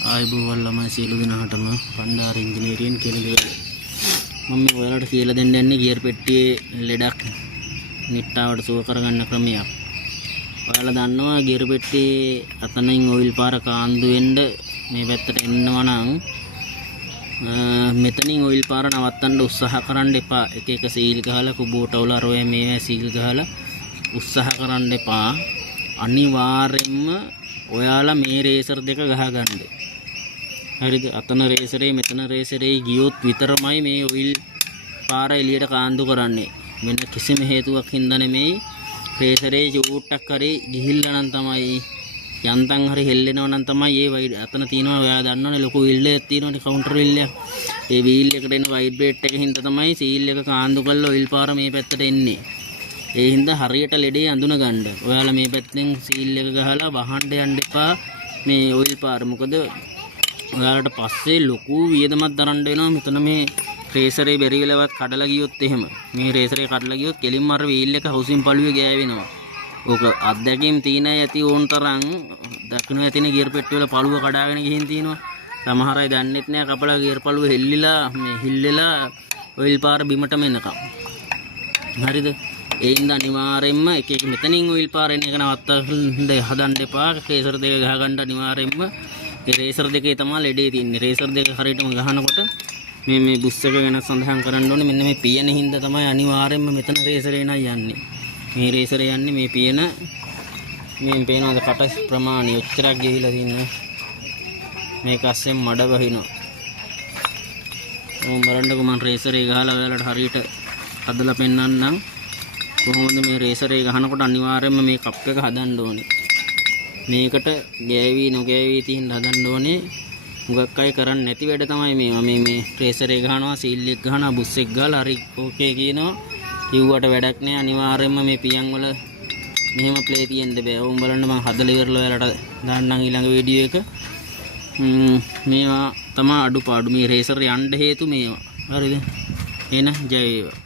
ආයුබෝවන් ළමයි සියලු දෙනාටම පණ්ඩාර ඉංජිනේරියෙන් කෙනෙක් මම මේ ඔයාලට කියලා දෙන්න යන්නේ ගියර් පෙට්ටියේ ලෙඩක් නිට්ටාවට සුව කරගන්න ක්‍රමයක්. ඔයාලා දන්නවා ගියර් පෙට්ටියේ අතනින් ඔයිල් පාර කාන්දු වෙන්න මේ පැත්තට එන්නවා නම් මෙතනින් ඔයිල් පාර නවත්තන්න උත්සාහ කරන්න එපා. එක එක සීල් ගහලා කුබෝටවල අරෝය මේවා සීල් ගහලා උත්සාහ කරන්න එපා. අනිවාර්යෙන්ම ඔයාලා මේ රේසර් දෙක ගහගන්න. හරිද? අතන රේසරේ මෙතන රේසරේ ගියොත් විතරමයි මේ ඔයිල් පාර එළියට කාන්දු කරන්නේ. වෙන කිසිම හේතුවක් හින්දා නෙමෙයි. රේසරේ චූට්ටක් කරේ ගිහිල්ලා නම් තමයි යන්තම් හරි හෙල්ලෙනවා නම් තමයි ඒ වයිඩ් අතන තියෙනවා. ඔයාලා දන්නවනේ ලොකු වීල් එකක් තියෙනවනේ කවුන්ටර් වීල් එකක්. ඒ වීල් එකට එන වයිබ්‍රේට් එක හින්දා තමයි සීල් එක කාන්දු කරලා ඔයිල් පාර මේ පැත්තට එන්නේ. ඒ හින්දා හරියට ලෙඩේ අඳුන ගන්න. ඔයාලා මේ පැත්තෙන් සීල් එක ගහලා වහන්න යන්න එපා මේ ඔයිල් පාර. මොකද ඔයාලට පස්සේ ලොකු වියදමක් දරන්න වෙනවා. මෙතන මේ රේසරේ බැරි වෙලවත් කඩලා ගියොත් එහෙම මේ රේසරේ කඩලා ගියොත් කෙලින්ම අර වීල් එක හවුසින් පළුවේ ගෑවෙනවා. ඕක අත්දැකීම් තියෙන ඇති ඕන් තරම් දක්නෝ ඇතිනේ ගියර් පෙට්ටි වල පළුව කඩාගෙන ගිහින් තියෙනවා. සමහර අය දන්නෙත් නෑ කපලා ගියර් පළුව හෙල්ලිලා මේ හිල්ලෙලා ඔයිල් පාර බිමටම එනකම්. හරිද? ඒ හින්දා අනිවාර්යෙන්ම එක එක මෙතනින් ඔයිල් පාර එන එක නවත්තන්න හදන්න එපා. රේසර් දෙක ගහ ගන්න අනිවාර්යෙන්ම. ඒ රේසර් දෙකේ තමයි ලෙඩේ තියෙන්නේ. රේසර් දෙක හරියටම ගහනකොට මේ බුස් එක ගැන සඳහන් කරන්න ඕනේ. මෙන්න මේ පියන හින්දා තමයි අනිවාර්යෙන්ම මෙතන රේසරේ නයි යන්නේ. මේ රේසරේ යන්නේ මේ පියන මේ පේනවාද කට ප්‍රමාණය ඔච්චරක් ගිහිලා තින්න මේක අස්සෙන් මඩ වහිනවා. ඕම් බලන්නකො මම රේසරේ ගහලා ඔයාලට හරියට හදලා පෙන්නන්නම්. කොහොමද මේ රේසරේ ගහනකොට අනිවාර්යයෙන්ම මේ කප් එක හදන්න ඕනේ. මේකට ගෑවි නොගෑවි තින් හදන්න ඕනේ. මුගක් අය කරන්නේ නැති වැඩ තමයි මේවා. මේ රේසරේ ගහනවා සීල් එක ගහනවා බුස් එක ගහලා හරි ඕකේ කියනවා. කිව්වට වැඩක් නෑ. අනිවාර්යයෙන්ම මේ පියන් වල මෙහෙම ප්ලේ තියෙන්න බෑ. ඕම් බලන්න මම හදලා ඉවරලා ඔයාලට දාන්නම් ඊළඟ වීඩියෝ එක. මේවා තමයි අඩුපාඩු. මේ රේසර් යන්න හේතු මේවා. හරිද? එහෙනම් ජය වේවා.